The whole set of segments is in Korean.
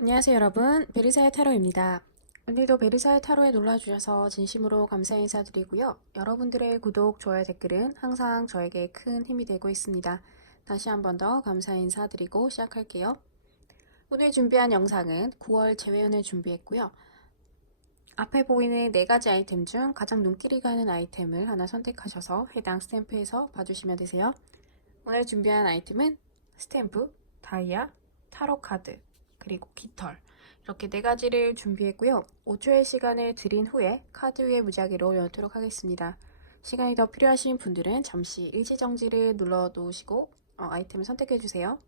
안녕하세요 여러분, 베르사유 타로입니다. 오늘도 베르사유 타로에 놀러주셔서 진심으로 감사 인사드리고요. 여러분들의 구독, 좋아요, 댓글은 항상 저에게 큰 힘이 되고 있습니다. 다시 한 번 더 감사 인사드리고 시작할게요. 오늘 준비한 영상은 9월 재회운을 준비했고요. 앞에 보이는 4가지 아이템 중 가장 눈길이 가는 아이템을 하나 선택하셔서 해당 스탬프에서 봐주시면 되세요. 오늘 준비한 아이템은 스탬프, 다이아, 타로 카드, 그리고 깃털 이렇게 4가지를 준비했고요. 5초의 시간을 드린 후에 카드 위에 무작위로 열도록 하겠습니다. 시간이 더 필요하신 분들은 잠시 일시정지를 눌러 놓으시고 아이템을 선택해 주세요.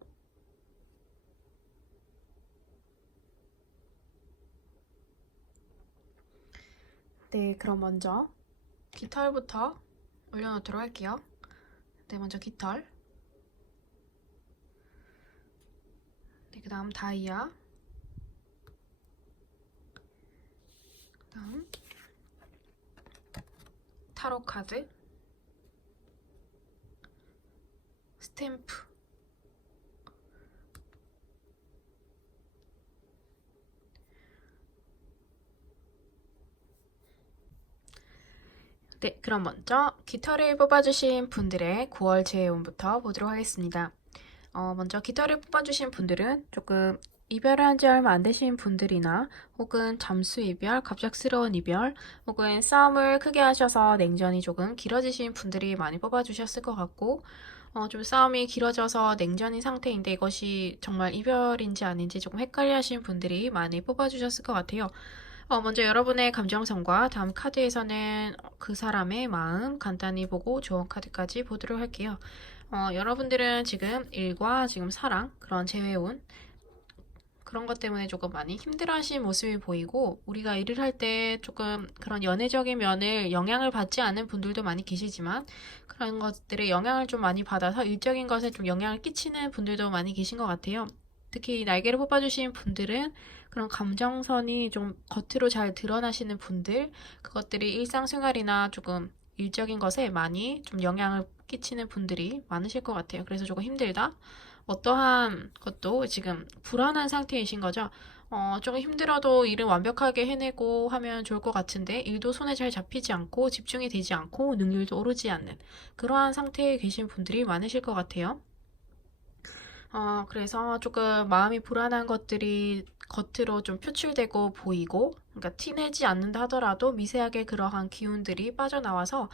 네, 그럼 먼저 깃털부터 올려놓도록 할게요. 네, 먼저 깃털. 네, 그 다음 다이아. 그 다음 타로 카드, 스탬프. 네, 그럼 먼저 깃털을 뽑아주신 분들의 9월 재해운부터 보도록 하겠습니다. 먼저 깃털을 뽑아주신 분들은 조금 이별한 지 얼마 안 되신 분들이나 혹은 잠수 이별, 갑작스러운 이별, 혹은 싸움을 크게 하셔서 냉전이 조금 길어지신 분들이 많이 뽑아주셨을 것 같고, 좀 싸움이 길어져서 냉전인 상태인데 이것이 정말 이별인지 아닌지 조금 헷갈려 하신 분들이 많이 뽑아주셨을 것 같아요. 먼저 여러분의 감정선과 다음 카드에서는 그 사람의 마음 간단히 보고 조언 카드까지 보도록 할게요. 여러분들은 지금 일과 지금 사랑, 그런 재회운, 그런 것 때문에 조금 많이 힘들어하시는 모습이 보이고 우리가 일을 할 때 조금 그런 연애적인 면을 영향을 받지 않는 분들도 많이 계시지만 그런 것들에 영향을 좀 많이 받아서 일적인 것에 좀 영향을 끼치는 분들도 많이 계신 것 같아요. 특히 날개를 뽑아주신 분들은 그런 감정선이 좀 겉으로 잘 드러나시는 분들, 그것들이 일상생활이나 조금 일적인 것에 많이 좀 영향을 끼치는 분들이 많으실 것 같아요. 그래서 조금 힘들다. 어떠한 것도 지금 불안한 상태이신 거죠. 조금 힘들어도 일은 완벽하게 해내고 하면 좋을 것 같은데 일도 손에 잘 잡히지 않고 집중이 되지 않고 능률도 오르지 않는 그러한 상태에 계신 분들이 많으실 것 같아요. 그래서 조금 마음이 불안한 것들이 겉으로 좀 표출되고 보이고, 그러니까 티내지 않는다 하더라도 미세하게 그러한 기운들이 빠져나와서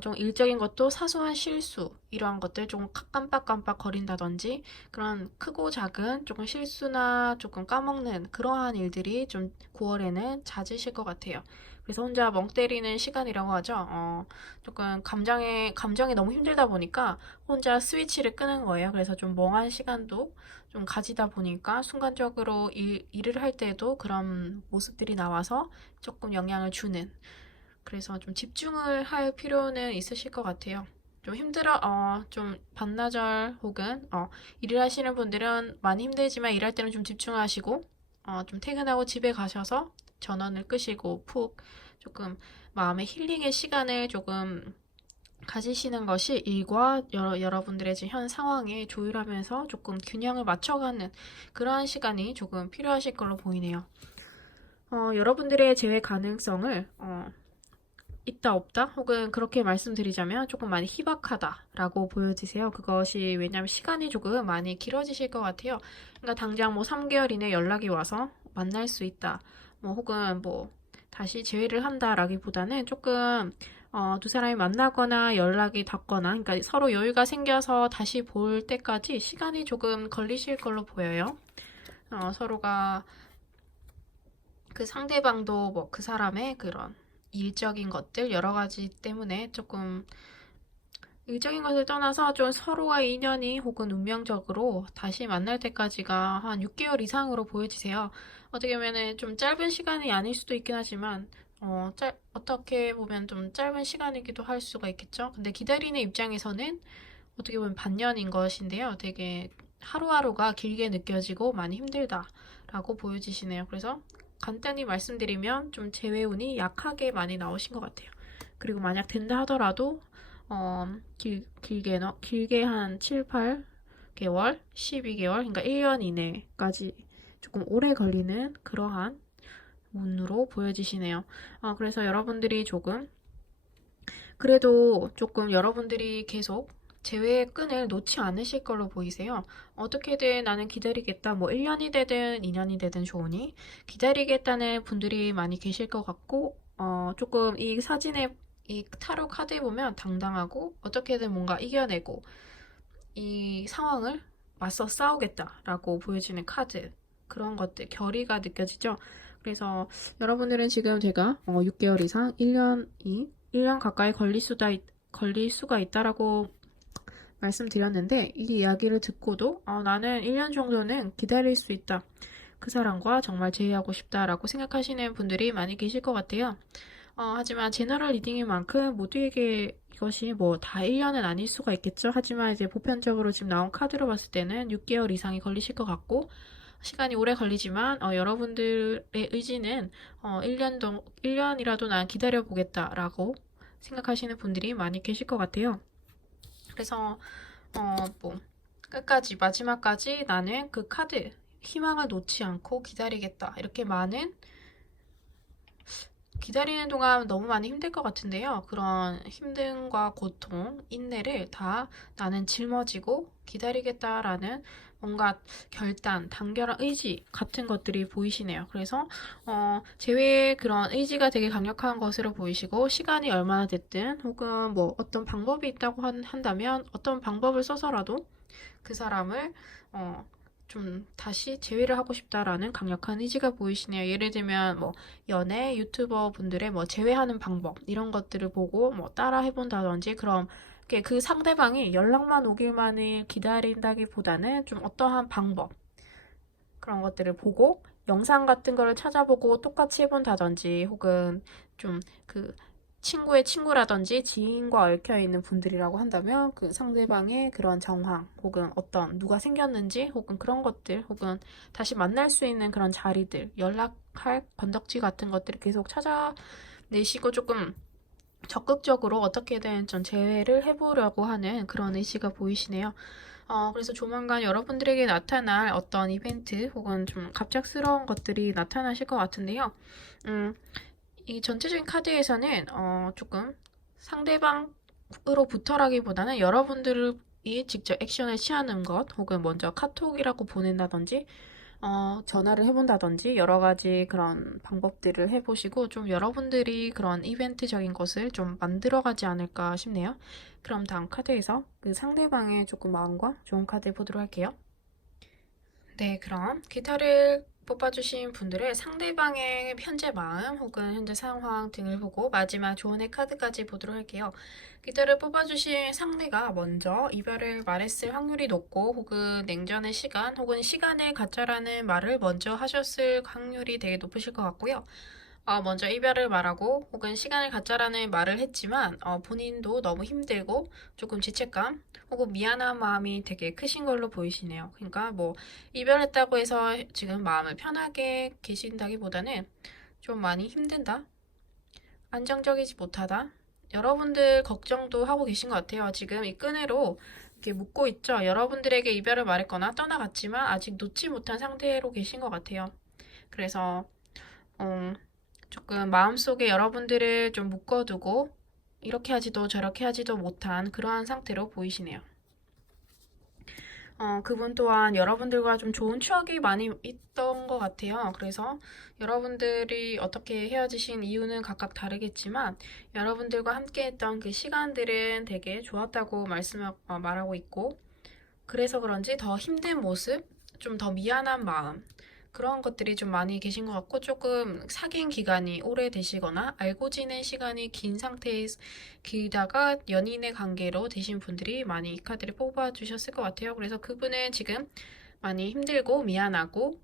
좀 일적인 것도 사소한 실수, 이러한 것들 조금 깜빡깜빡 거린다든지, 그런 크고 작은 조금 실수나 조금 까먹는 그러한 일들이 좀 9월에는 잦으실 것 같아요. 그래서 혼자 멍 때리는 시간이라고 하죠. 조금 감정이 너무 힘들다 보니까 혼자 스위치를 끄는 거예요. 그래서 좀 멍한 시간도 좀 가지다 보니까 순간적으로 일을 할 때도 그런 모습들이 나와서 조금 영향을 주는. 그래서 좀 집중을 할 필요는 있으실 것 같아요. 좀 반나절 혹은, 일을 하시는 분들은 많이 힘들지만 일할 때는 좀 집중하시고, 좀 퇴근하고 집에 가셔서 전원을 끄시고 푹 조금 마음의 힐링의 시간을 조금 가지시는 것이 일과 여러분들의 지금 현 상황에 조율하면서 조금 균형을 맞춰가는 그러한 시간이 조금 필요하실 걸로 보이네요. 여러분들의 재회 가능성을 있다 없다 혹은 그렇게 말씀드리자면 조금 많이 희박하다라고 보여지세요. 그것이 왜냐하면 시간이 조금 많이 길어지실 것 같아요. 그러니까 당장 뭐 3개월 이내 연락이 와서 만날 수 있다. 뭐 혹은 뭐 다시 재회를 한다라기보다는 조금 두 사람이 만나거나 연락이 닿거나 그러니까 서로 여유가 생겨서 다시 볼 때까지 시간이 조금 걸리실 걸로 보여요. 서로가 그 상대방도 뭐 그 사람의 그런 일적인 것들 여러 가지 때문에 조금 일적인 것을 떠나서 좀 서로의 인연이 혹은 운명적으로 다시 만날 때까지가 한 6개월 이상으로 보여지세요. 어떻게 보면은 좀 짧은 시간이 아닐 수도 있긴 하지만 어떻게 보면 좀 짧은 시간이기도 할 수가 있겠죠. 근데 기다리는 입장에서는 어떻게 보면 반년인 것인데요. 되게 하루하루가 길게 느껴지고 많이 힘들다라고 보여지시네요. 그래서 간단히 말씀드리면 좀 재회운이 약하게 많이 나오신 것 같아요. 그리고 만약 된다 하더라도 길게 한 7, 8개월, 12개월, 그러니까 1년 이내까지 조금 오래 걸리는 그러한 문으로 보여지시네요. 그래서 여러분들이 그래도 조금 여러분들이 계속 재회의 끈을 놓지 않으실 걸로 보이세요. 어떻게든 나는 기다리겠다. 뭐 1년이 되든 2년이 되든 좋으니 기다리겠다는 분들이 많이 계실 것 같고, 조금 이 사진에 이 타로 카드에 보면 당당하고 어떻게든 뭔가 이겨내고 이 상황을 맞서 싸우겠다라고 보여지는 카드. 그런 것들, 결의가 느껴지죠? 그래서 여러분들은 지금 제가 6개월 이상, 1년 가까이 걸릴 수가 있다라고 말씀드렸는데, 이 이야기를 듣고도 나는 1년 정도는 기다릴 수 있다. 그 사람과 정말 재회하고 싶다라고 생각하시는 분들이 많이 계실 것 같아요. 하지만 제너럴 리딩인 만큼 모두에게 이것이 뭐 다 1년은 아닐 수가 있겠죠. 하지만 이제 보편적으로 지금 나온 카드로 봤을 때는 6개월 이상이 걸리실 것 같고, 시간이 오래 걸리지만 여러분들의 의지는 1년이라도 난 기다려보겠다라고 생각하시는 분들이 많이 계실 것 같아요. 그래서 뭐 끝까지 마지막까지 나는 그 카드 희망을 놓지 않고 기다리겠다. 이렇게 기다리는 동안 너무 많이 힘들 것 같은데요. 그런 힘듦과 고통, 인내를 다 나는 짊어지고 기다리겠다라는 뭔가 결단, 단결한 의지 같은 것들이 보이시네요. 그래서 제외의 그런 의지가 되게 강력한 것으로 보이시고, 시간이 얼마나 됐든 혹은 뭐 어떤 방법이 있다고 한다면 어떤 방법을 써서라도 그 사람을 좀 다시 재회를 하고 싶다라는 강력한 의지가 보이시네요. 예를 들면 뭐 연애 유튜버 분들의 뭐 재회하는 방법 이런 것들을 보고 뭐 따라 해본다든지, 그럼 그 상대방이 연락만 오길만을 기다린다기보다는 좀 어떠한 방법, 그런 것들을 보고 영상 같은 거를 찾아보고 똑같이 해본다든지, 혹은 좀 그 친구의 친구라든지 지인과 얽혀 있는 분들이라고 한다면 그 상대방의 그런 정황, 혹은 어떤 누가 생겼는지, 혹은 그런 것들, 혹은 다시 만날 수 있는 그런 자리들, 연락할 건덕지 같은 것들을 계속 찾아내시고 조금 적극적으로 어떻게든 전 재회를 해보려고 하는 그런 의지가 보이시네요. 그래서 조만간 여러분들에게 나타날 어떤 이벤트 혹은 좀 갑작스러운 것들이 나타나실 것 같은데요. 이 전체적인 카드에서는 조금 상대방으로부터라기보다는 여러분들이 직접 액션을 취하는 것, 혹은 먼저 카톡이라고 보낸다든지 전화를 해본다든지 여러 가지 그런 방법들을 해보시고 좀 여러분들이 그런 이벤트적인 것을 좀 만들어가지 않을까 싶네요. 그럼 다음 카드에서 그 상대방의 조금 마음과 좋은 카드를 보도록 할게요. 네, 그럼 기타를 뽑아주신 분들의 상대방의 현재 마음 혹은 현재 상황 등을 보고 마지막 조언의 카드까지 보도록 할게요. 기타를 뽑아주신 상대가 먼저 이별을 말했을 확률이 높고, 혹은 냉전의 시간 혹은 시간을 갖자라는 말을 먼저 하셨을 확률이 되게 높으실 것 같고요. 먼저 이별을 말하고 혹은 시간을 갖자라는 말을 했지만 본인도 너무 힘들고 조금 죄책감 혹은 미안한 마음이 되게 크신 걸로 보이시네요. 그러니까 뭐 이별했다고 해서 지금 마음을 편하게 계신다기보다는 좀 많이 힘든다, 안정적이지 못하다, 여러분들 걱정도 하고 계신 것 같아요. 지금 이 끈으로 이렇게 묶고 있죠. 여러분들에게 이별을 말했거나 떠나갔지만 아직 놓지 못한 상태로 계신 것 같아요. 그래서 어, 조금 마음속에 여러분들을 좀 묶어두고 이렇게 하지도 저렇게 하지도 못한 그러한 상태로 보이시네요. 그분 또한 여러분들과 좀 좋은 추억이 많이 있던 것 같아요. 그래서 여러분들이 어떻게 헤어지신 이유는 각각 다르겠지만 여러분들과 함께 했던 그 시간들은 되게 좋았다고 말하고 있고, 그래서 그런지 더 힘든 모습, 좀 더 미안한 마음, 그런 것들이 좀 많이 계신 것 같고, 조금 사귄 기간이 오래되시거나 알고 지낸 시간이 길다가 연인의 관계로 되신 분들이 많이 이 카드를 뽑아주셨을 것 같아요. 그래서 그분은 지금 많이 힘들고 미안하고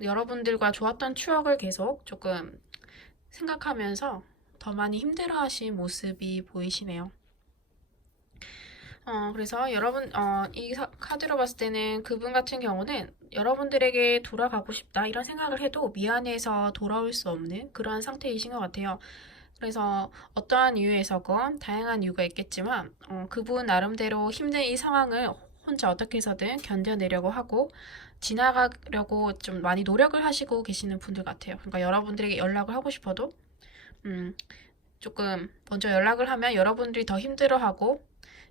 여러분들과 좋았던 추억을 계속 조금 생각하면서 더 많이 힘들어하신 모습이 보이시네요. 그래서 이 카드로 봤을 때는 그분 같은 경우는 여러분들에게 돌아가고 싶다 이런 생각을 해도 미안해서 돌아올 수 없는 그러한 상태이신 것 같아요. 그래서 어떠한 이유에서건 다양한 이유가 있겠지만 그분 나름대로 힘든 이 상황을 혼자 어떻게 해서든 견뎌내려고 하고, 지나가려고 좀 많이 노력을 하시고 계시는 분들 같아요. 그러니까 여러분들에게 연락을 하고 싶어도 음, 조금 먼저 연락을 하면 여러분들이 더 힘들어하고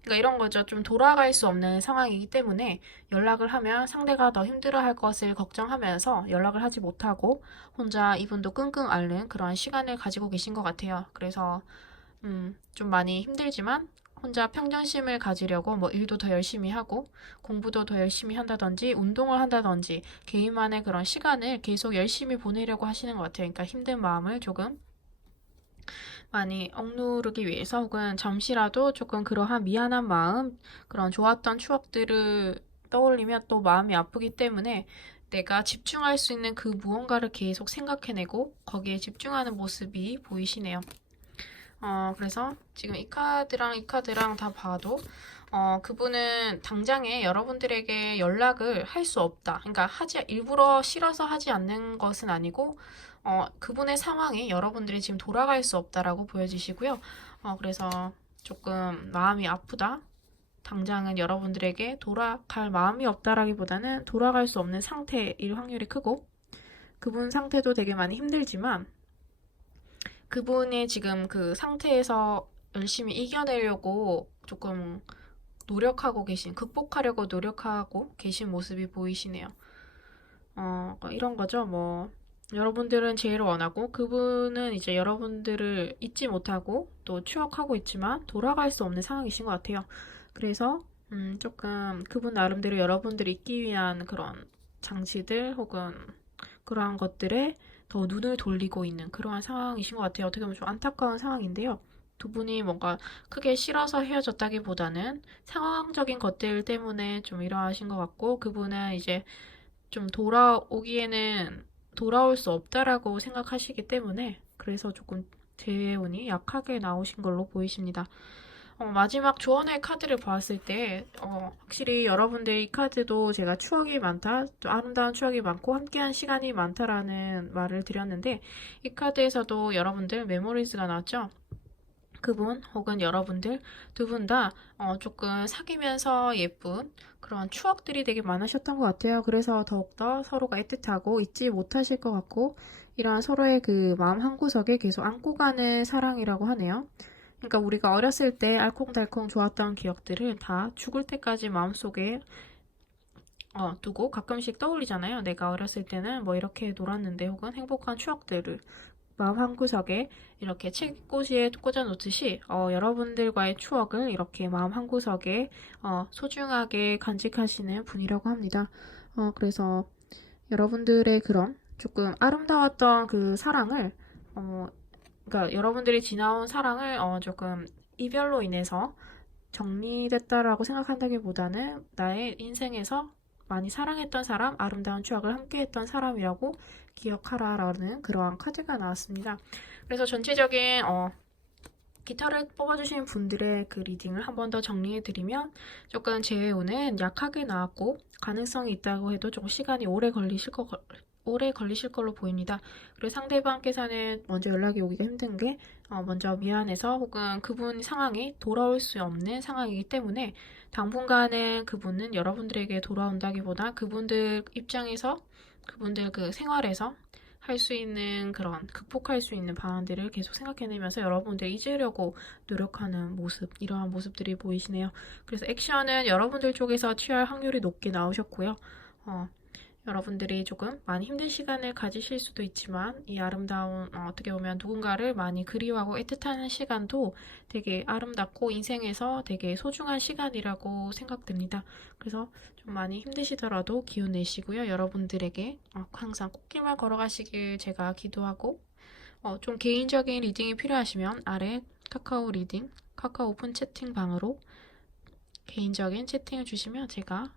그러니까 이런 거죠. 좀 돌아갈 수 없는 상황이기 때문에 연락을 하면 상대가 더 힘들어할 것을 걱정하면서 연락을 하지 못하고 혼자 이분도 끙끙 앓는 그런 시간을 가지고 계신 것 같아요. 그래서 좀 많이 힘들지만 혼자 평정심을 가지려고 뭐 일도 더 열심히 하고 공부도 더 열심히 한다든지 운동을 한다든지 개인만의 그런 시간을 계속 열심히 보내려고 하시는 것 같아요. 그러니까 힘든 마음을 조금 많이 억누르기 위해서 혹은 잠시라도 조금 그러한 미안한 마음, 그런 좋았던 추억들을 떠올리면 또 마음이 아프기 때문에 내가 집중할 수 있는 그 무언가를 계속 생각해내고 거기에 집중하는 모습이 보이시네요. 그래서 지금 이 카드랑 다 봐도 그분은 당장에 여러분들에게 연락을 할 수 없다. 그러니까 일부러 싫어서 하지 않는 것은 아니고, 그분의 상황에 여러분들이 지금 돌아갈 수 없다라고 보여지시고요. 그래서 조금 마음이 아프다. 당장은 여러분들에게 돌아갈 마음이 없다라기보다는 돌아갈 수 없는 상태일 확률이 크고, 그분 상태도 되게 많이 힘들지만, 그분의 지금 그 상태에서 열심히 이겨내려고 조금 극복하려고 노력하고 계신 모습이 보이시네요. 이런 거죠. 뭐, 여러분들은 제일 원하고, 그분은 이제 여러분들을 잊지 못하고, 또 추억하고 있지만, 돌아갈 수 없는 상황이신 것 같아요. 그래서, 조금 그분 나름대로 여러분들을 잊기 위한 그런 장치들, 혹은 그러한 것들에 더 눈을 돌리고 있는 그러한 상황이신 것 같아요. 어떻게 보면 좀 안타까운 상황인데요. 두 분이 뭔가 크게 싫어서 헤어졌다기보다는 상황적인 것들 때문에 좀 이러하신 것 같고, 그분은 이제 좀 돌아올 수 없다라고 생각하시기 때문에, 그래서 조금 재운이 약하게 나오신 걸로 보이십니다. 마지막 조언의 카드를 보았을 때, 확실히 여러분들 이 카드도 제가 추억이 많다, 또 아름다운 추억이 많고 함께한 시간이 많다라는 말을 드렸는데, 이 카드에서도 여러분들 메모리즈가 나왔죠? 그분 혹은 여러분들 두 분 다 조금 사귀면서 예쁜 그런 추억들이 되게 많으셨던 것 같아요. 그래서 더욱더 서로가 애틋하고 잊지 못하실 것 같고, 이러한 서로의 그 마음 한구석에 계속 안고 가는 사랑이라고 하네요. 그러니까 우리가 어렸을 때 알콩달콩 좋았던 기억들을 다 죽을 때까지 마음속에 두고 가끔씩 떠올리잖아요. 내가 어렸을 때는 뭐 이렇게 놀았는데 혹은 행복한 추억들을 마음 한구석에 이렇게 책꽂이에 꽂아 놓듯이 여러분들과의 추억을 이렇게 마음 한구석에 소중하게 간직하시는 분이라고 합니다. 그래서 여러분들의 그런 조금 아름다웠던 그 사랑을 그러니까 여러분들이 지나온 사랑을 조금 이별로 인해서 정리됐다라고 생각한다기보다는 나의 인생에서 많이 사랑했던 사람, 아름다운 추억을 함께했던 사람이라고 기억하라라는 그러한 카드가 나왔습니다. 그래서 전체적인 기타를 뽑아주신 분들의 그 리딩을 한 번 더 정리해드리면 조금 재회오는 약하게 나왔고 가능성이 있다고 해도 조금 시간이 오래 걸리실 걸로 보입니다. 그리고 상대방께서는 먼저 연락이 오기가 힘든 게 먼저 미안해서 혹은 그분 상황이 돌아올 수 없는 상황이기 때문에 당분간은 그분은 여러분들에게 돌아온다기보다 그분들 입장에서 그분들 그 생활에서 할 수 있는 그런 극복할 수 있는 방안들을 계속 생각해내면서 여러분들 잊으려고 노력하는 모습, 이러한 모습들이 보이시네요. 그래서 액션은 여러분들 쪽에서 취할 확률이 높게 나오셨고요. 여러분들이 조금 많이 힘든 시간을 가지실 수도 있지만 이 아름다운 어떻게 보면 누군가를 많이 그리워하고 애틋하는 시간도 되게 아름답고 인생에서 되게 소중한 시간이라고 생각됩니다. 그래서 좀 많이 힘드시더라도 기운 내시고요. 여러분들에게 항상 꽃길만 걸어가시길 제가 기도하고 좀 개인적인 리딩이 필요하시면 아래 카카오 리딩, 카카오 오픈 채팅방으로 개인적인 채팅을 주시면 제가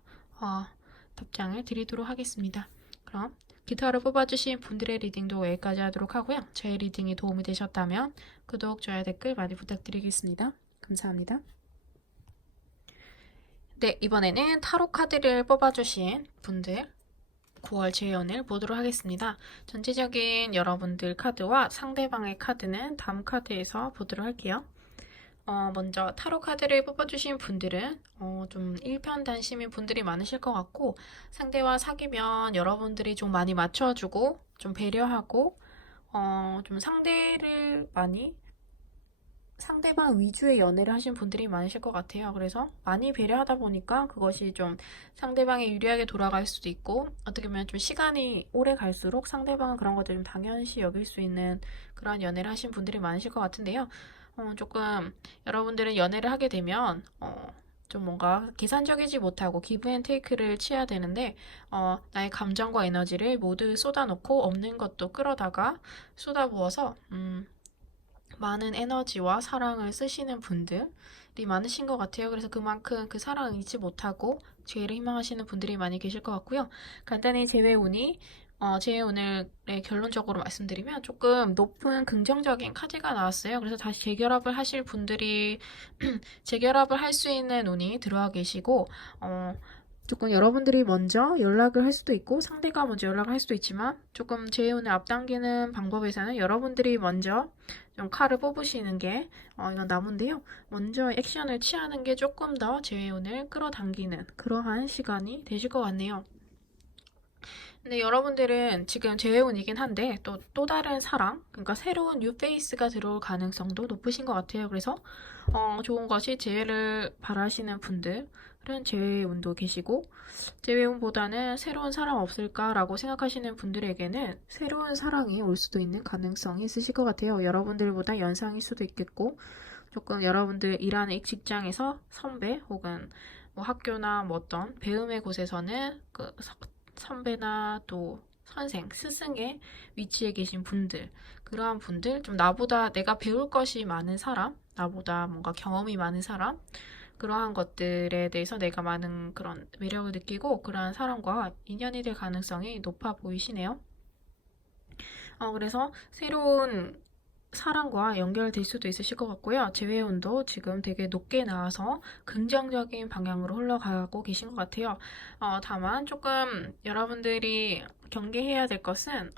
답장을 드리도록 하겠습니다. 그럼 기타를 뽑아주신 분들의 리딩도 여기까지 하도록 하고요. 제 리딩이 도움이 되셨다면 구독, 좋아요, 댓글 많이 부탁드리겠습니다. 감사합니다. 네, 이번에는 타로 카드를 뽑아주신 분들 9월 재연을 보도록 하겠습니다. 전체적인 여러분들 카드와 상대방의 카드는 다음 카드에서 보도록 할게요. 먼저 타로 카드를 뽑아주신 분들은 좀 일편단심인 분들이 많으실 것 같고, 상대와 사귀면 여러분들이 좀 많이 맞춰주고 좀 배려하고 좀 상대방 위주의 연애를 하신 분들이 많으실 것 같아요. 그래서 많이 배려하다 보니까 그것이 좀 상대방에 유리하게 돌아갈 수도 있고, 어떻게 보면 좀 시간이 오래 갈수록 상대방은 그런 것들 좀 당연시 여길 수 있는 그런 연애를 하신 분들이 많으실 것 같은데요. 조금 여러분들은 연애를 하게 되면 좀 뭔가 계산적이지 못하고 기브 앤 테이크를 취해야 되는데, 나의 감정과 에너지를 모두 쏟아놓고 없는 것도 끌어다가 쏟아부어서 많은 에너지와 사랑을 쓰시는 분들이 많으신 것 같아요. 그래서 그만큼 그 사랑을 잊지 못하고 재회를 희망하시는 분들이 많이 계실 것 같고요. 간단히 재회운의 결론적으로 말씀드리면 조금 높은 긍정적인 카드가 나왔어요. 그래서 다시 재결합을 하실 분들이 재결합을 할 수 있는 운이 들어와 계시고, 조금 여러분들이 먼저 연락을 할 수도 있고 상대가 먼저 연락을 할 수도 있지만, 조금 재회운을 앞당기는 방법에서는 여러분들이 먼저 좀 칼을 뽑으시는 게 이건 나무인데요. 먼저 액션을 취하는 게 조금 더 재회운을 끌어당기는 그러한 시간이 되실 것 같네요. 근데 여러분들은 지금 재회운이긴 한데 또 다른 사랑, 그러니까 새로운 뉴 페이스가 들어올 가능성도 높으신 것 같아요. 그래서 좋은 것이 재회를 바라시는 분들은 재회운도 계시고, 재회운보다는 새로운 사랑 없을까라고 생각하시는 분들에게는 새로운 사랑이 올 수도 있는 가능성이 있으실 것 같아요. 여러분들보다 연상일 수도 있겠고, 조금 여러분들 일하는 직장에서 선배 혹은 뭐 학교나 뭐 어떤 배움의 곳에서는 그 선배나 또 선생, 스승의 위치에 계신 분들, 그러한 분들, 좀 나보다 내가 배울 것이 많은 사람, 나보다 뭔가 경험이 많은 사람, 그러한 것들에 대해서 내가 많은 그런 매력을 느끼고 그러한 사람과 인연이 될 가능성이 높아 보이시네요. 그래서 새로운 사랑과 연결될 수도 있으실 것 같고요. 재회운도 지금 되게 높게 나와서 긍정적인 방향으로 흘러가고 계신 것 같아요. 다만 조금 여러분들이 경계해야 될 것은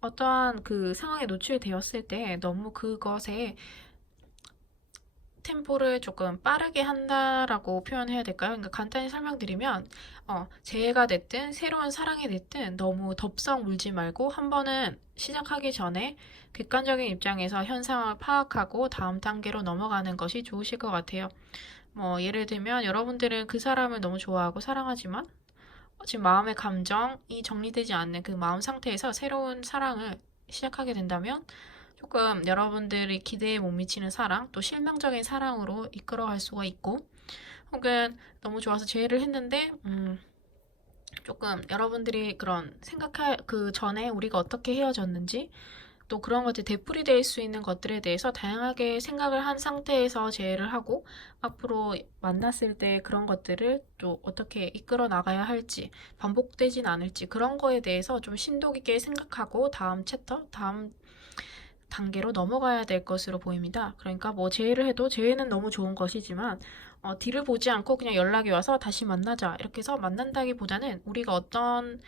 어떠한 그 상황에 노출되었을 때 너무 그것에 템포를 조금 빠르게 한다라고 표현해야 될까요? 그러니까 간단히 설명드리면, 재해가 됐든 새로운 사랑이 됐든 너무 덥석 물지 말고 한 번은 시작하기 전에 객관적인 입장에서 현상을 파악하고 다음 단계로 넘어가는 것이 좋으실 것 같아요. 뭐 예를 들면 여러분들은 그 사람을 너무 좋아하고 사랑하지만 지금 마음의 감정이 정리되지 않는 그 마음 상태에서 새로운 사랑을 시작하게 된다면, 조금 여러분들이 기대에 못 미치는 사랑, 또 실망적인 사랑으로 이끌어갈 수가 있고, 혹은 너무 좋아서 재회를 했는데 조금 여러분들이 그런 생각할 그 전에 우리가 어떻게 헤어졌는지, 또 그런 것들 되풀이될 수 있는 것들에 대해서 다양하게 생각을 한 상태에서 재회를 하고, 앞으로 만났을 때 그런 것들을 또 어떻게 이끌어 나가야 할지, 반복되진 않을지, 그런 거에 대해서 좀 심도 깊게 생각하고 다음 챕터, 다음 단계로 넘어가야 될 것으로 보입니다. 그러니까 뭐 재회를 해도 재회는 너무 좋은 것이지만 뒤를 보지 않고 그냥 연락이 와서 다시 만나자 이렇게 해서 만난다기보다는 우리가 어떤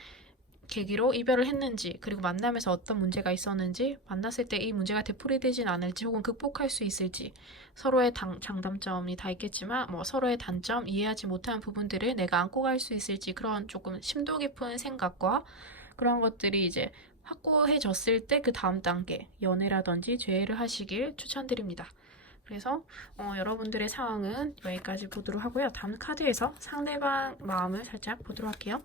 계기로 이별을 했는지, 그리고 만남에서 어떤 문제가 있었는지, 만났을 때 이 문제가 되풀이되진 않을지 혹은 극복할 수 있을지, 서로의 장단점이 다 있겠지만 뭐 서로의 단점, 이해하지 못한 부분들을 내가 안고 갈 수 있을지, 그런 조금 심도 깊은 생각과 그런 것들이 이제 확고해졌을 때 그 다음 단계, 연애라든지 재회를 하시길 추천드립니다. 그래서 여러분들의 상황은 여기까지 보도록 하고요. 다음 카드에서 상대방 마음을 살짝 보도록 할게요.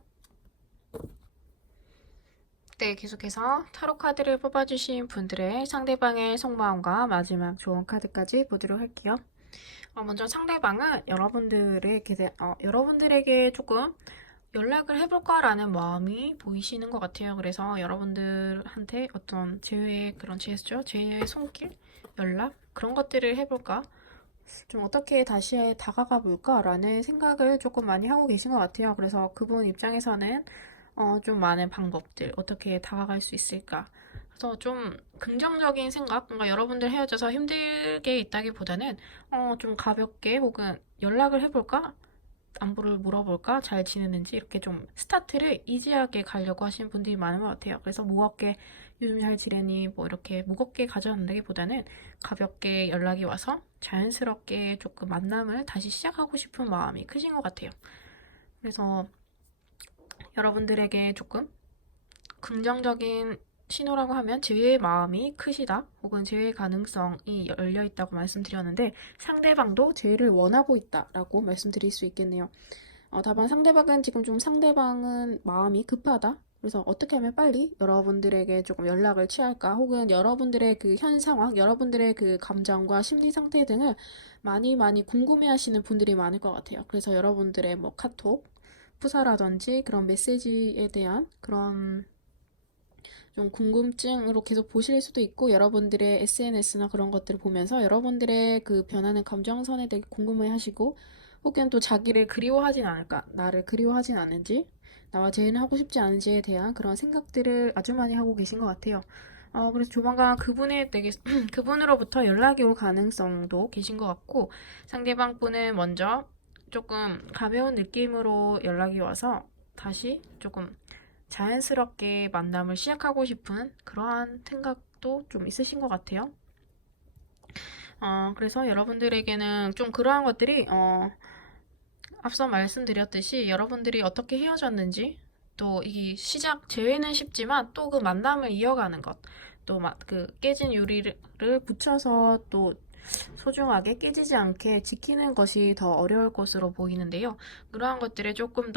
네, 계속해서 타로 카드를 뽑아주신 분들의 상대방의 속마음과 마지막 좋은 카드까지 보도록 할게요. 먼저 상대방은 여러분들에게 조금 연락을 해볼까라는 마음이 보이시는 것 같아요. 그래서 여러분들한테 어떤 제외의 그런 제스처, 제외의 손길, 연락, 그런 것들을 해볼까? 좀 어떻게 다시 다가가 볼까라는 생각을 조금 많이 하고 계신 것 같아요. 그래서 그분 입장에서는 좀 많은 방법들, 어떻게 다가갈 수 있을까? 그래서 좀 긍정적인 생각, 뭔가 여러분들 헤어져서 힘들게 있다기보다는 좀 가볍게 혹은 연락을 해볼까? 안부를 물어볼까? 잘 지내는지 이렇게 좀 스타트를 이지하게 가려고 하시는 분들이 많은 것 같아요. 그래서 무겁게 요즘 잘 지내니 뭐 이렇게 무겁게 가져간다기보다는 가볍게 연락이 와서 자연스럽게 조금 만남을 다시 시작하고 싶은 마음이 크신 것 같아요. 그래서 여러분들에게 조금 긍정적인 신호라고 하면 제외의 마음이 크시다 혹은 제외의 가능성이 열려 있다고 말씀드렸는데 상대방도 제외를 원하고 있다라고 말씀드릴 수 있겠네요. 다만 상대방은 지금 좀 상대방은 마음이 급하다. 그래서 어떻게 하면 빨리 여러분들에게 조금 연락을 취할까 혹은 여러분들의 그 현 상황, 여러분들의 그 감정과 심리 상태 등을 많이 많이 궁금해 하시는 분들이 많을 것 같아요. 그래서 여러분들의 뭐 카톡, 푸사라든지 그런 메시지에 대한 그런 좀 궁금증으로 계속 보실 수도 있고 여러분들의 SNS나 그런 것들을 보면서 여러분들의 그 변하는 감정선에 대해 궁금해 하시고 혹은 또 자기를 그리워하진 않을까 나를 그리워하진 않는지 나와 재회는 하고 싶지 않은지에 대한 그런 생각들을 아주 많이 하고 계신 것 같아요. 그래서 조만간 그분에 되게 그분으로부터 연락이 올 가능성도 계신 것 같고 상대방 분은 먼저 조금 가벼운 느낌으로 연락이 와서 다시 조금 자연스럽게 만남을 시작하고 싶은 그러한 생각도 좀 있으신 것 같아요. 그래서 여러분들에게는 좀 그러한 것들이, 앞서 말씀드렸듯이 여러분들이 어떻게 헤어졌는지, 또 이 시작, 재회는 쉽지만 또 그 만남을 이어가는 것, 또 그 깨진 유리를 붙여서 또 소중하게 깨지지 않게 지키는 것이 더 어려울 것으로 보이는데요. 그러한 것들에 조금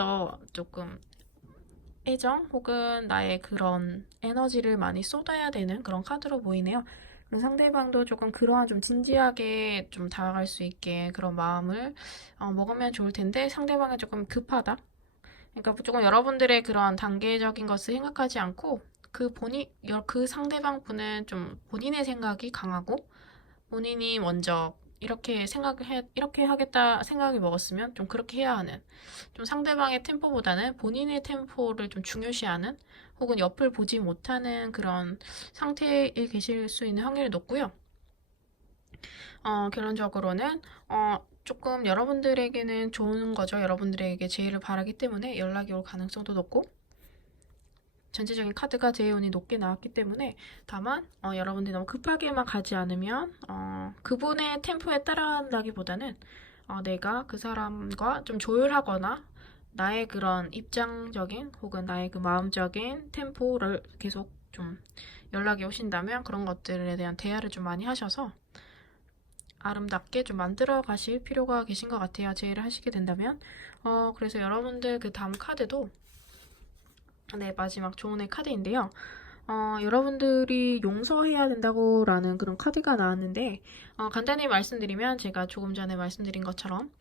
애정 혹은 나의 그런 에너지를 많이 쏟아야 되는 그런 카드로 보이네요. 그리고 상대방도 조금 그러한 좀 진지하게 좀 다가갈 수 있게 그런 마음을 먹으면 좋을 텐데 상대방이 조금 급하다. 그러니까 조금 여러분들의 그런 단계적인 것을 생각하지 않고 그 상대방 분은 좀 본인의 생각이 강하고 본인이 먼저 이렇게 하겠다 생각이 먹었으면 좀 그렇게 해야 하는, 좀 상대방의 템포보다는 본인의 템포를 좀 중요시하는, 혹은 옆을 보지 못하는 그런 상태에 계실 수 있는 확률이 높고요. 결론적으로는, 조금 여러분들에게는 좋은 거죠. 여러분들에게 제의를 바라기 때문에 연락이 올 가능성도 높고, 전체적인 카드가 제이온이 높게 나왔기 때문에 다만 여러분들이 너무 급하게만 가지 않으면 그분의 템포에 따라간다기보다는 내가 그 사람과 좀 조율하거나 나의 그런 입장적인 혹은 나의 그 마음적인 템포를 계속 좀 연락이 오신다면 그런 것들에 대한 대화를 좀 많이 하셔서 아름답게 좀 만들어 가실 필요가 계신 것 같아요. 제의를 하시게 된다면. 그래서 여러분들 그 다음 카드도 네, 마지막 조언의 카드인데요. 여러분들이 용서해야 된다고라는 그런 카드가 나왔는데, 간단히 말씀드리면 제가 조금 전에 말씀드린 것처럼,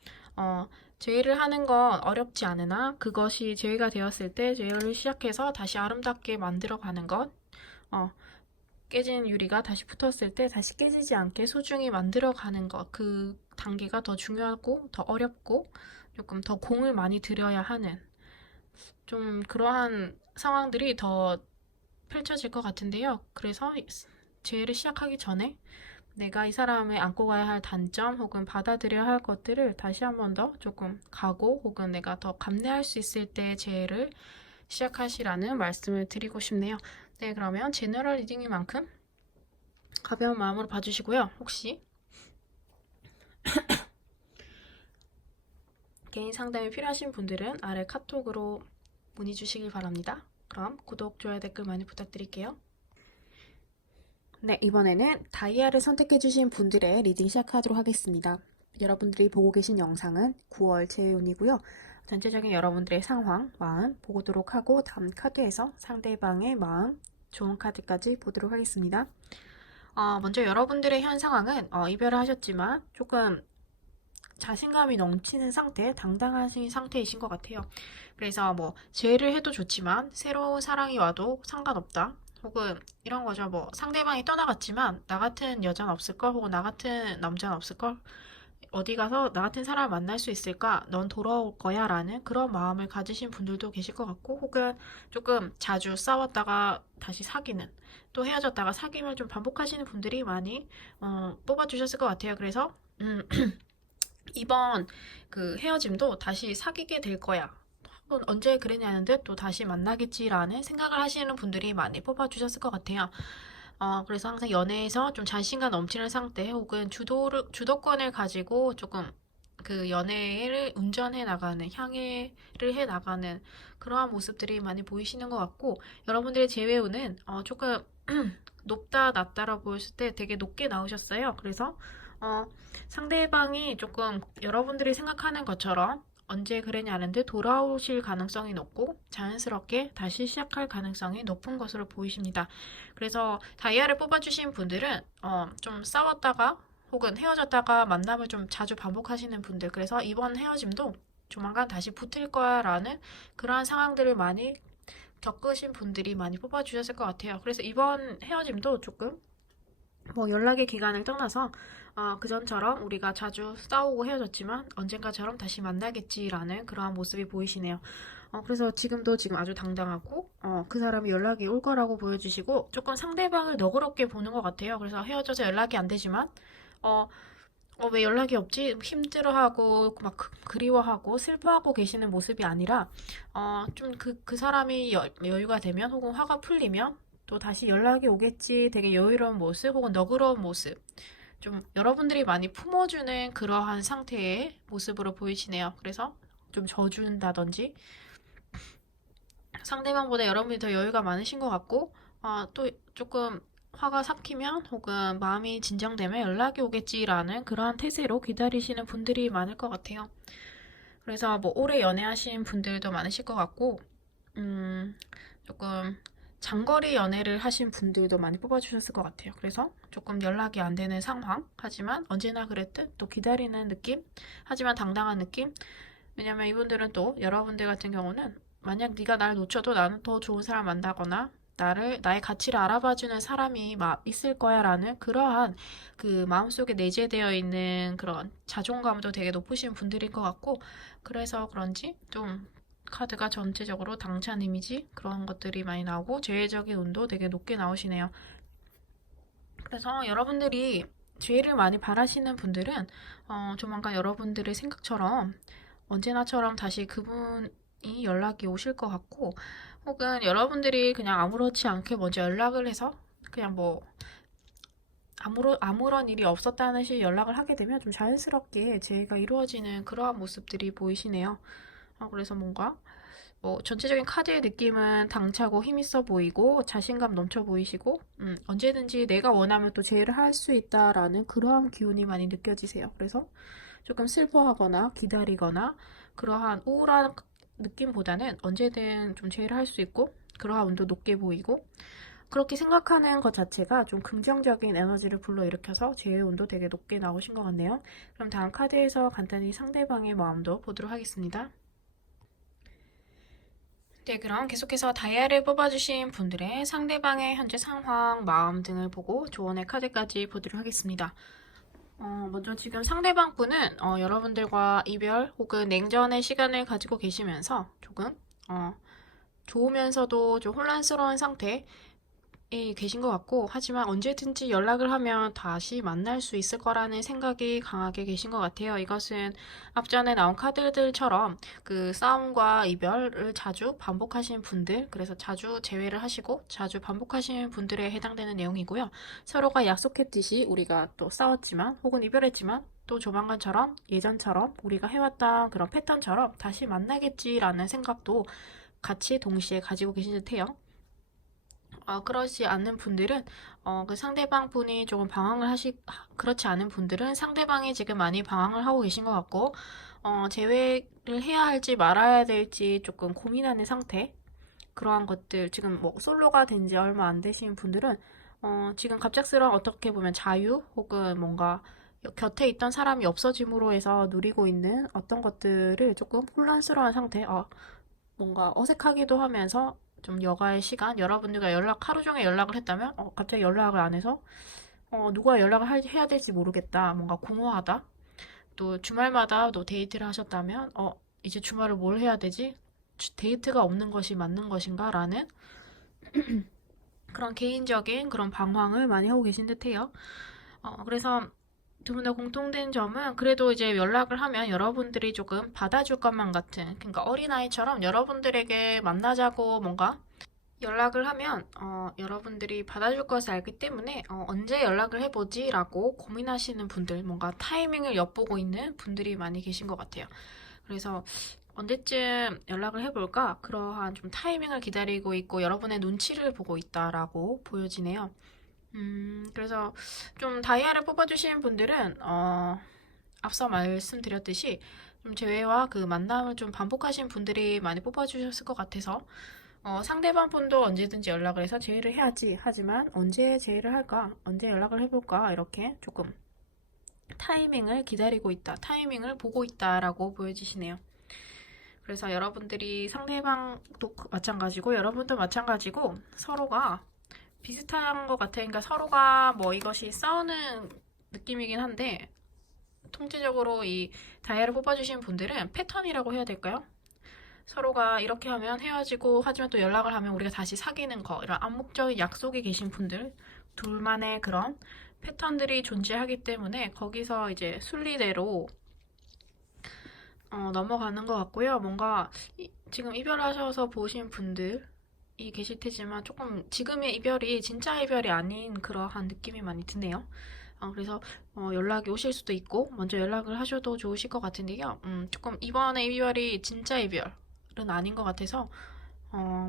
죄를 하는 건 어렵지 않으나 그것이 죄가 되었을 때 죄를 시작해서 다시 아름답게 만들어가는 것, 깨진 유리가 다시 붙었을 때 다시 깨지지 않게 소중히 만들어가는 것, 그 단계가 더 중요하고 더 어렵고 조금 더 공을 많이 들여야 하는 좀 그러한 상황들이 더 펼쳐질 것 같은데요. 그래서 재회를 시작하기 전에 내가 이 사람을 안고 가야 할 단점 혹은 받아들여야 할 것들을 다시 한 번 더 조금 각오 혹은 내가 더 감내할 수 있을 때 재회를 시작하시라는 말씀을 드리고 싶네요. 네, 그러면 제너럴 리딩인 만큼 가벼운 마음으로 봐주시고요. 혹시 개인 상담이 필요하신 분들은 아래 카톡으로 문의 주시길 바랍니다. 그럼 구독, 좋아요, 댓글 많이 부탁드릴게요. 네, 이번에는 다이아를 선택해주신 분들의 리딩 시작하도록 하겠습니다. 여러분들이 보고 계신 영상은 9월 재운이고요. 전체적인 여러분들의 상황, 마음 보도록 하고 다음 카드에서 상대방의 마음, 좋은 카드까지 보도록 하겠습니다. 먼저 여러분들의 현 상황은 이별을 하셨지만 조금 자신감이 넘치는 상태, 당당하신 상태이신 것 같아요. 그래서 뭐 재회를 해도 좋지만 새로운 사랑이 와도 상관없다. 혹은 이런 거죠. 뭐 상대방이 떠나갔지만 나 같은 여자는 없을걸? 혹은 나 같은 남자는 없을걸? 어디 가서 나 같은 사람을 만날 수 있을까? 넌 돌아올 거야? 라는 그런 마음을 가지신 분들도 계실 것 같고, 혹은 조금 자주 싸웠다가 다시 사귀는, 또 헤어졌다가 사귐을 좀 반복하시는 분들이 많이 뽑아주셨을 것 같아요. 그래서 이번 그 헤어짐도 다시 사귀게 될 거야. 혹은 언제 그랬냐는 듯 또 다시 만나겠지라는 생각을 하시는 분들이 많이 뽑아주셨을 것 같아요. 그래서 항상 연애에서 좀 자신감 넘치는 상태 혹은 주도권을 가지고 조금 그 연애를 운전해 나가는, 향해를 해 나가는 그러한 모습들이 많이 보이시는 것 같고, 여러분들의 재회운은 조금 높다, 낮다라 보였을 때 되게 높게 나오셨어요. 그래서 어, 상대방이 조금 여러분들이 생각하는 것처럼 언제 그랬냐는 듯 돌아오실 가능성이 높고 자연스럽게 다시 시작할 가능성이 높은 것으로 보이십니다. 그래서 다이아를 뽑아주신 분들은 좀 싸웠다가 혹은 헤어졌다가 만남을 좀 자주 반복하시는 분들, 그래서 이번 헤어짐도 조만간 다시 붙을 거야 라는 그러한 상황들을 많이 겪으신 분들이 많이 뽑아주셨을 것 같아요. 그래서 이번 헤어짐도 조금 뭐 연락의 기간을 떠나서 그전처럼 우리가 자주 싸우고 헤어졌지만 언젠가처럼 다시 만나겠지라는 그러한 모습이 보이시네요. 그래서 지금 아주 당당하고 그 사람이 연락이 올 거라고 보여주시고 조금 상대방을 너그럽게 보는 것 같아요. 그래서 헤어져서 연락이 안 되지만 어, 왜 연락이 없지? 힘들어하고 막 그리워하고 슬퍼하고 계시는 모습이 아니라 좀 그 사람이 여유가 되면 혹은 화가 풀리면 또 다시 연락이 오겠지. 되게 여유로운 모습 혹은 너그러운 모습. 좀 여러분들이 많이 품어주는 그러한 상태의 모습으로 보이시네요. 그래서 좀 져준다든지 상대방보다 여러분이 더 여유가 많으신 것 같고 또 조금 화가 삭히면 혹은 마음이 진정되면 연락이 오겠지라는 그러한 태세로 기다리시는 분들이 많을 것 같아요. 그래서 뭐 오래 연애하신 분들도 많으실 것 같고 조금 장거리 연애를 하신 분들도 많이 뽑아주셨을 것 같아요. 그래서 조금 연락이 안 되는 상황, 하지만 언제나 그랬듯 또 기다리는 느낌, 하지만 당당한 느낌. 왜냐면 이분들은 또 여러분들 같은 경우는 만약 네가 날 놓쳐도 나는 더 좋은 사람 만나거나 나의 가치를 알아봐주는 사람이 있을 거야라는 그러한 그 마음속에 내재되어 있는 그런 자존감도 되게 높으신 분들인 것 같고, 그래서 그런지 좀 카드가 전체적으로 당찬 이미지 그런 것들이 많이 나오고 죄의적인 운도 되게 높게 나오시네요. 그래서 여러분들이 죄를 많이 바라시는 분들은 조만간 여러분들의 생각처럼 언제나처럼 다시 그분이 연락이 오실 것 같고, 혹은 여러분들이 그냥 아무렇지 않게 먼저 연락을 해서 그냥 뭐 아무런 일이 없었다는 식 연락을 하게 되면 좀 자연스럽게 재회가 이루어지는 그러한 모습들이 보이시네요. 그래서 뭔가 뭐 전체적인 카드의 느낌은 당차고 힘있어 보이고 자신감 넘쳐 보이시고 언제든지 내가 원하면 또 제의를 할 수 있다라는 그러한 기운이 많이 느껴지세요. 그래서 조금 슬퍼하거나 기다리거나 그러한 우울한 느낌보다는 언제든 좀 제의를 할 수 있고 그러한 운도 높게 보이고 그렇게 생각하는 것 자체가 좀 긍정적인 에너지를 불러일으켜서 제의 운도 되게 높게 나오신 것 같네요. 그럼 다음 카드에서 간단히 상대방의 마음도 보도록 하겠습니다. 네, 그럼 계속해서 다이아를 뽑아주신 분들의 상대방의 현재 상황, 마음 등을 보고 조언의 카드까지 보도록 하겠습니다. 먼저 지금 상대방 분은 여러분들과 이별 혹은 냉전의 시간을 가지고 계시면서 조금 좋으면서도 좀 혼란스러운 상태 계신 것 같고, 하지만 언제든지 연락을 하면 다시 만날 수 있을 거라는 생각이 강하게 계신 것 같아요. 이것은 앞전에 나온 카드들처럼 그 싸움과 이별을 자주 반복하시는 분들, 그래서 자주 재회를 하시고 자주 반복하시는 분들에 해당되는 내용이고요. 서로가 약속했듯이 우리가 또 싸웠지만 혹은 이별했지만 또 조만간처럼 예전처럼 우리가 해왔던 그런 패턴처럼 다시 만나겠지라는 생각도 같이 동시에 가지고 계신 듯해요. 그렇지 않는 분들은, 그 상대방 분이 조금 그렇지 않은 분들은 상대방이 지금 많이 방황을 하고 계신 것 같고, 재회를 해야 할지 말아야 될지 조금 고민하는 상태, 그러한 것들, 지금 뭐 솔로가 된 지 얼마 안 되신 분들은, 지금 갑작스러운 어떻게 보면 자유, 혹은 뭔가 곁에 있던 사람이 없어짐으로 해서 누리고 있는 어떤 것들을 조금 혼란스러운 상태, 뭔가 어색하기도 하면서 좀 여가의 시간, 여러분들과 하루 종일 연락을 했다면, 갑자기 연락을 안 해서, 누가 해야 될지 모르겠다. 뭔가 공허하다. 또 주말마다 또 데이트를 하셨다면, 이제 주말을 뭘 해야 되지? 데이트가 없는 것이 맞는 것인가? 라는 그런 개인적인 그런 방황을 많이 하고 계신 듯해요. 그래서 두 분 다 공통된 점은 그래도 이제 연락을 하면 여러분들이 조금 받아줄 것만 같은, 그러니까 어린아이처럼 여러분들에게 만나자고 뭔가 연락을 하면 여러분들이 받아줄 것을 알기 때문에 언제 연락을 해보지? 라고 고민하시는 분들, 뭔가 타이밍을 엿보고 있는 분들이 많이 계신 것 같아요. 그래서 언제쯤 연락을 해볼까? 그러한 좀 타이밍을 기다리고 있고 여러분의 눈치를 보고 있다라고 보여지네요. 그래서 좀 다이아를 뽑아주시는 분들은, 앞서 말씀드렸듯이 좀 제외와 그 만남을 좀 반복하신 분들이 많이 뽑아주셨을 것 같아서, 상대방 분도 언제든지 연락을 해서 제의를 해야지. 하지만 언제 제의를 할까? 언제 연락을 해볼까? 이렇게 조금 타이밍을 기다리고 있다. 타이밍을 보고 있다라고 보여지시네요. 그래서 여러분들이 상대방도 마찬가지고 여러분도 마찬가지고 서로가 비슷한 것 같아요. 그러니까 서로가 뭐 이것이 싸우는 느낌이긴 한데 통째적으로 이 다이아를 뽑아주신 분들은 패턴이라고 해야 될까요? 서로가 이렇게 하면 헤어지고 하지만 또 연락을 하면 우리가 다시 사귀는 거, 이런 암묵적인 약속이 계신 분들, 둘만의 그런 패턴들이 존재하기 때문에 거기서 이제 순리대로 넘어가는 것 같고요. 뭔가 지금 이별하셔서 보신 분들이 계실 테지만 조금 지금의 이별이 진짜 이별이 아닌 그러한 느낌이 많이 드네요. 그래서 연락이 오실 수도 있고 먼저 연락을 하셔도 좋으실 것 같은데요. 조금 이번에 이별이 진짜 이별은 아닌 것 같아서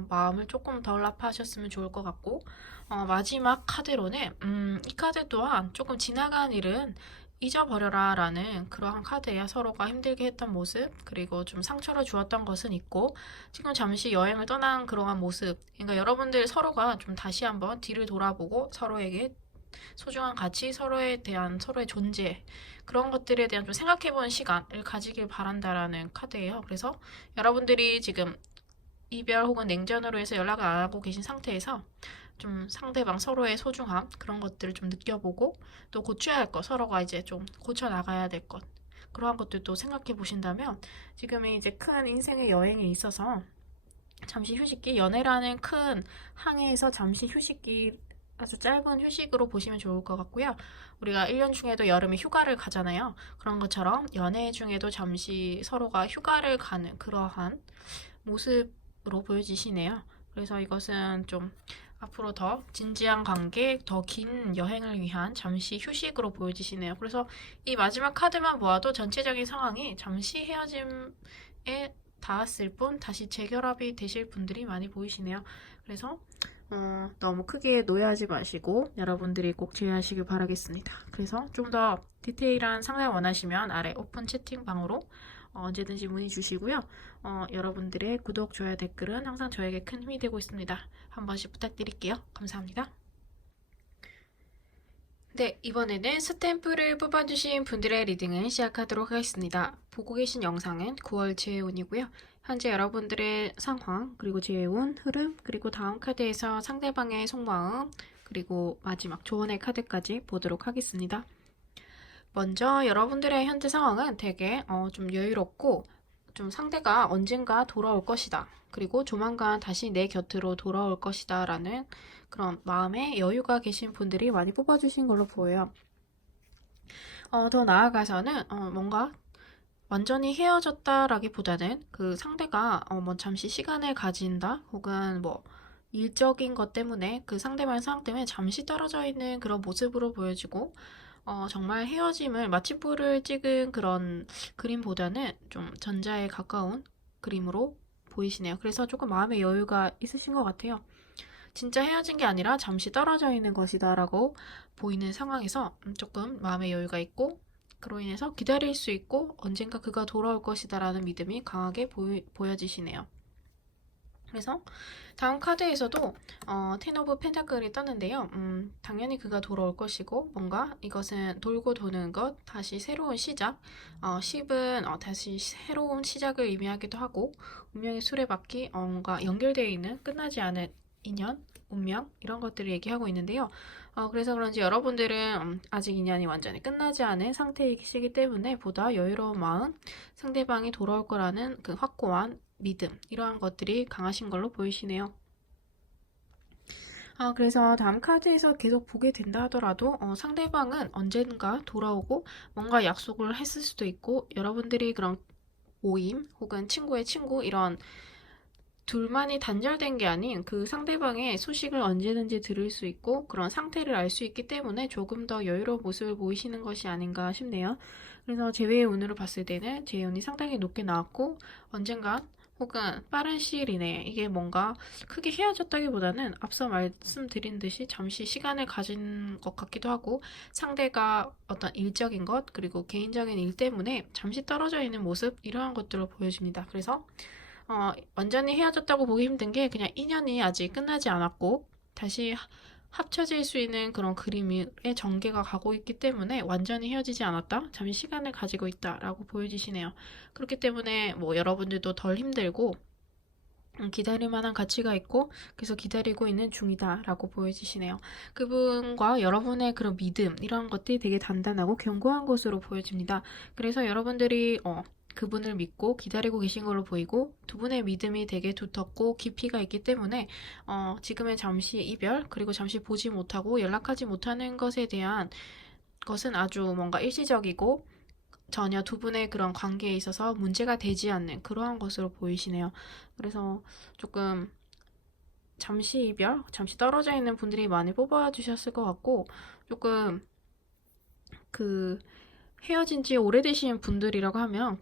마음을 조금 덜 아파하셨으면 좋을 것 같고, 마지막 카드로는 이 카드 또한 조금 지나간 일은 잊어버려라 라는 그러한 카드예요. 서로가 힘들게 했던 모습, 그리고 좀 상처를 주었던 것은 있고, 지금 잠시 여행을 떠난 그러한 모습, 그러니까 여러분들 서로가 좀 다시 한번 뒤를 돌아보고 서로에게 소중한 가치, 서로에 대한 서로의 존재, 그런 것들에 대한 좀 생각해보는 시간을 가지길 바란다라는 카드예요. 그래서 여러분들이 지금 이별 혹은 냉전으로 해서 연락을 안 하고 계신 상태에서 좀 상대방 서로의 소중함 그런 것들을 좀 느껴보고 또 고쳐야 할 것, 서로가 이제 좀 고쳐 나가야 될 것, 그러한 것들도 생각해 보신다면 지금이 이제 큰 인생의 여행에 있어서 잠시 휴식기, 연애라는 큰 항해에서 잠시 휴식기, 아주 짧은 휴식으로 보시면 좋을 것 같고요. 우리가 1년 중에도 여름에 휴가를 가잖아요. 그런 것처럼 연애 중에도 잠시 서로가 휴가를 가는 그러한 모습으로 보여지시네요. 그래서 이것은 좀 앞으로 더 진지한 관계, 더 긴 여행을 위한 잠시 휴식으로 보여지시네요. 그래서 이 마지막 카드만 모아도 전체적인 상황이 잠시 헤어짐에 닿았을 뿐 다시 재결합이 되실 분들이 많이 보이시네요. 그래서 너무 크게 노여하지 마시고 여러분들이 꼭 주의하시길 바라겠습니다. 그래서 좀 더 디테일한 상담 원하시면 아래 오픈 채팅방으로 언제든지 문의 주시고요. 여러분들의 구독, 좋아요, 댓글은 항상 저에게 큰 힘이 되고 있습니다. 한 번씩 부탁드릴게요. 감사합니다. 네, 이번에는 스탬프를 뽑아주신 분들의 리딩을 시작하도록 하겠습니다. 보고 계신 영상은 9월 재해운이고요. 현재 여러분들의 상황, 그리고 재해운, 흐름, 그리고 다음 카드에서 상대방의 속마음, 그리고 마지막 조언의 카드까지 보도록 하겠습니다. 먼저 여러분들의 현재 상황은 되게 좀 여유롭고 좀 상대가 언젠가 돌아올 것이다. 그리고 조만간 다시 내 곁으로 돌아올 것이다 라는 그런 마음의 여유가 계신 분들이 많이 뽑아주신 걸로 보여요. 더 나아가서는 뭔가 완전히 헤어졌다라기보다는 그 상대가 뭐 잠시 시간을 가진다 혹은 뭐 일적인 것 때문에 그 상대방의 상황 때문에 잠시 떨어져 있는 그런 모습으로 보여지고 정말 헤어짐을 마침표를 찍은 그런 그림보다는 좀 전자에 가까운 그림으로 보이시네요. 그래서 조금 마음의 여유가 있으신 것 같아요. 진짜 헤어진 게 아니라 잠시 떨어져 있는 것이다 라고 보이는 상황에서 조금 마음의 여유가 있고 그로 인해서 기다릴 수 있고 언젠가 그가 돌아올 것이다 라는 믿음이 강하게 보여지시네요. 그래서 다음 카드에서도 텐 오브 펜타클이 떴는데요. 당연히 그가 돌아올 것이고 뭔가 이것은 돌고 도는 것, 다시 새로운 시작, 10은 다시 새로운 시작을 의미하기도 하고 운명의 수레바퀴, 뭔가 연결되어 있는 끝나지 않은 인연, 운명 이런 것들을 얘기하고 있는데요. 그래서 그런지 여러분들은 아직 인연이 완전히 끝나지 않은 상태이시기 때문에 보다 여유로운 마음, 상대방이 돌아올 거라는 그 확고한 믿음, 이러한 것들이 강하신 걸로 보이시네요. 그래서 다음 카드에서 계속 보게 된다 하더라도 상대방은 언젠가 돌아오고 뭔가 약속을 했을 수도 있고 여러분들이 그런 모임 혹은 친구의 친구 이런 둘만이 단절된 게 아닌 그 상대방의 소식을 언제든지 들을 수 있고 그런 상태를 알 수 있기 때문에 조금 더 여유로운 모습을 보이시는 것이 아닌가 싶네요. 그래서 제외의 운으로 봤을 때는 제 운이 상당히 높게 나왔고 언젠간 혹은 빠른 시일 이내에 이게 뭔가 크게 헤어졌다기보다는 앞서 말씀드린 듯이 잠시 시간을 가진 것 같기도 하고 상대가 어떤 일적인 것 그리고 개인적인 일 때문에 잠시 떨어져 있는 모습 이러한 것들을 보여줍니다. 그래서 완전히 헤어졌다고 보기 힘든 게 그냥 인연이 아직 끝나지 않았고 다시 합쳐질 수 있는 그런 그림의 전개가 가고 있기 때문에 완전히 헤어지지 않았다. 잠시 시간을 가지고 있다라고 보여지시네요. 그렇기 때문에 뭐 여러분들도 덜 힘들고 기다릴 만한 가치가 있고 그래서 기다리고 있는 중이다라고 보여지시네요. 그분과 여러분의 그런 믿음 이런 것들이 되게 단단하고 견고한 것으로 보여집니다. 그래서 여러분들이 그분을 믿고 기다리고 계신 걸로 보이고 두 분의 믿음이 되게 두텁고 깊이가 있기 때문에 지금의 잠시 이별 그리고 잠시 보지 못하고 연락하지 못하는 것에 대한 것은 아주 뭔가 일시적이고 전혀 두 분의 그런 관계에 있어서 문제가 되지 않는 그러한 것으로 보이시네요. 그래서 조금 잠시 이별, 잠시 떨어져 있는 분들이 많이 뽑아주셨을 것 같고 조금 그 헤어진 지 오래되신 분들이라고 하면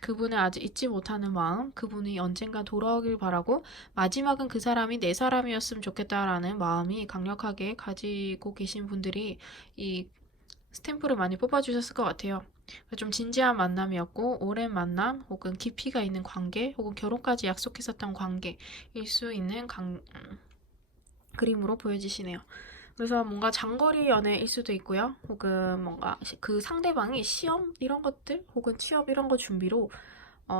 그분을 아직 잊지 못하는 마음, 그분이 언젠가 돌아오길 바라고 마지막은 그 사람이 내 사람이었으면 좋겠다라는 마음이 강력하게 가지고 계신 분들이 이 스탬프를 많이 뽑아주셨을 것 같아요. 좀 진지한 만남이었고 오랜 만남 혹은 깊이가 있는 관계 혹은 결혼까지 약속했었던 관계일 수 있는 그림으로 보여지시네요. 그래서 뭔가 장거리 연애일 수도 있고요. 혹은 뭔가 그 상대방이 시험 이런 것들 혹은 취업 이런 거 준비로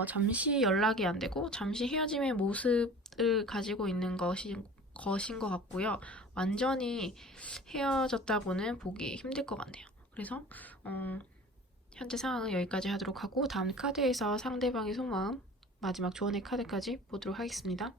잠시 연락이 안 되고 잠시 헤어짐의 모습을 가지고 있는 것인 것 같고요. 완전히 헤어졌다고는 보기 힘들 것 같네요. 그래서 현재 상황은 여기까지 하도록 하고 다음 카드에서 상대방의 속마음 마지막 조언의 카드까지 보도록 하겠습니다.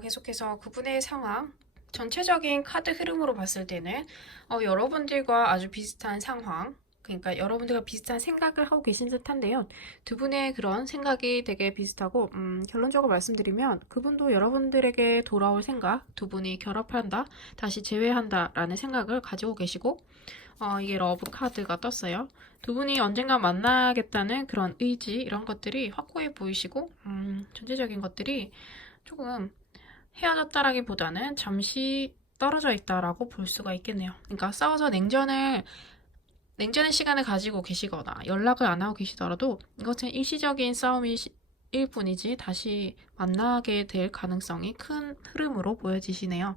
계속해서 그분의 상황 전체적인 카드 흐름으로 봤을 때는 여러분들과 아주 비슷한 상황 그러니까 여러분들과 비슷한 생각을 하고 계신 듯한데요. 두 분의 그런 생각이 되게 비슷하고 결론적으로 말씀드리면 그분도 여러분들에게 돌아올 생각, 두 분이 결합한다, 다시 재회한다 라는 생각을 가지고 계시고 이게 러브 카드가 떴어요. 두 분이 언젠가 만나겠다는 그런 의지 이런 것들이 확고해 보이시고 전체적인 것들이 조금 헤어졌다라기보다는 잠시 떨어져 있다라고 볼 수가 있겠네요. 그러니까 싸워서 냉전의 시간을 가지고 계시거나 연락을 안 하고 계시더라도 이것은 일시적인 싸움일 뿐이지 다시 만나게 될 가능성이 큰 흐름으로 보여지시네요.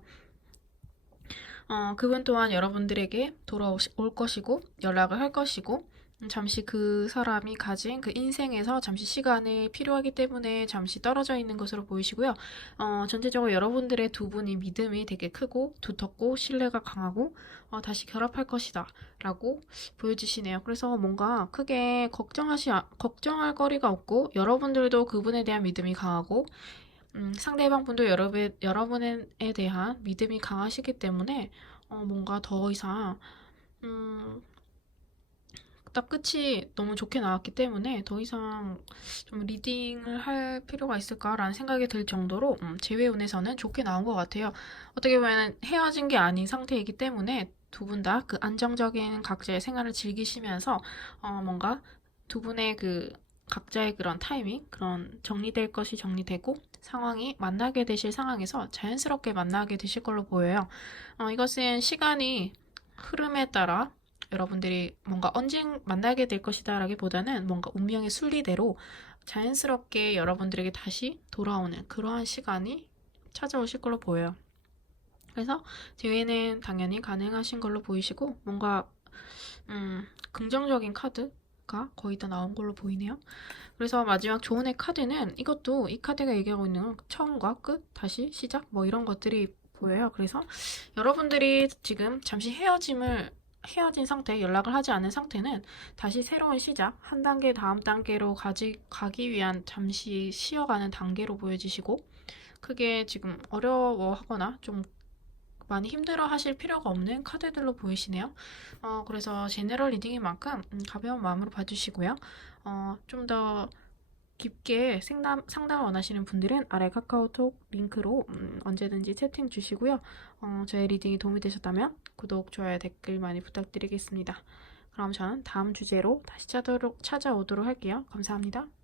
그분 또한 여러분들에게 돌아올 것이고 연락을 할 것이고 잠시 그 사람이 가진 그 인생에서 잠시 시간이 필요하기 때문에 잠시 떨어져 있는 것으로 보이시고요. 전체적으로 여러분들의 두 분이 믿음이 되게 크고 두텁고 신뢰가 강하고 다시 결합할 것이다 라고 보여지시네요. 그래서 뭔가 크게 걱정할 거리가 없고 여러분들도 그분에 대한 믿음이 강하고 상대방 분도 여러분에 대한 믿음이 강하시기 때문에 뭔가 더 이상 딱 끝이 너무 좋게 나왔기 때문에 더 이상 좀 리딩을 할 필요가 있을까라는 생각이 들 정도로 재회운에서는 좋게 나온 것 같아요. 어떻게 보면 헤어진 게 아닌 상태이기 때문에 두 분 다 그 안정적인 각자의 생활을 즐기시면서 뭔가 두 분의 그 각자의 그런 타이밍, 그런 정리될 것이 정리되고 상황이 만나게 되실 상황에서 자연스럽게 만나게 되실 걸로 보여요. 이것은 시간이 흐름에 따라 여러분들이 뭔가 언제 만나게 될 것이다 라기보다는 뭔가 운명의 순리대로 자연스럽게 여러분들에게 다시 돌아오는 그러한 시간이 찾아오실 걸로 보여요. 그래서 대회는 당연히 가능하신 걸로 보이시고 뭔가 긍정적인 카드가 거의 다 나온 걸로 보이네요. 그래서 마지막 조언의 카드는 이것도 이 카드가 얘기하고 있는 처음과 끝, 다시 시작 뭐 이런 것들이 보여요. 그래서 여러분들이 지금 잠시 헤어짐을 헤어진 상태, 연락을 하지 않은 상태는 다시 새로운 시작, 한 단계 다음 단계로 가기 위한 잠시 쉬어가는 단계로 보여지시고, 크게 지금 어려워하거나 좀 많이 힘들어 하실 필요가 없는 카드들로 보이시네요. 그래서 제너럴 리딩인 만큼 가벼운 마음으로 봐주시고요. 좀 더 깊게 상담을 원하시는 분들은 아래 카카오톡 링크로 언제든지 채팅 주시고요. 저의 리딩이 도움이 되셨다면 구독, 좋아요, 댓글 많이 부탁드리겠습니다. 그럼 저는 다음 주제로 다시 찾아오도록 할게요. 감사합니다.